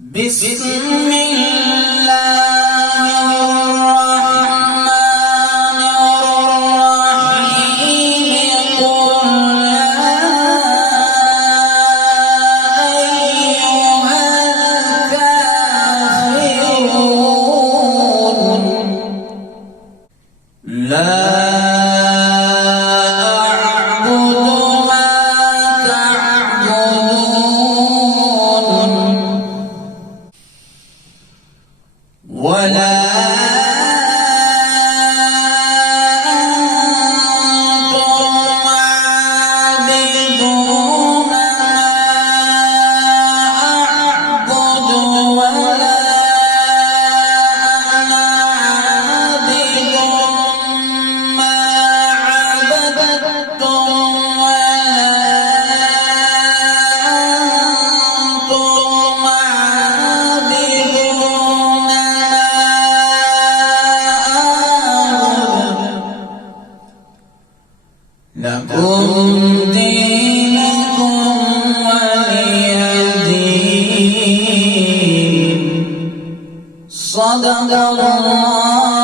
بسم الله الرحمن الرحيم قل يا أيها الكافرون لا ولا أنتم عابدون ما أعبد ولا أنا عابد ما عبدتم ولا أنتم عابدون لكم دينكم ولي دين. صدق الله.